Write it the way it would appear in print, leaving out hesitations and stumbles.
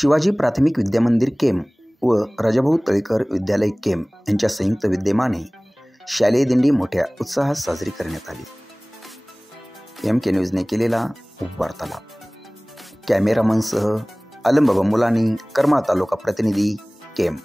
शिवाजी प्राथमिक विद्यामंदिर केम व राजाभाऊ तळेकर विद्यालय केम यांच्या संयुक्त विद्यमाने शालेय दिंडी मोठ्या उत्साहात साजरी करण्यात आली. MK न्यूजने केलेला वार्तालाप. कॅमेरामनसह आलमबाबा मुलानी, करमाळ तालुका प्रतिनिधी, केम.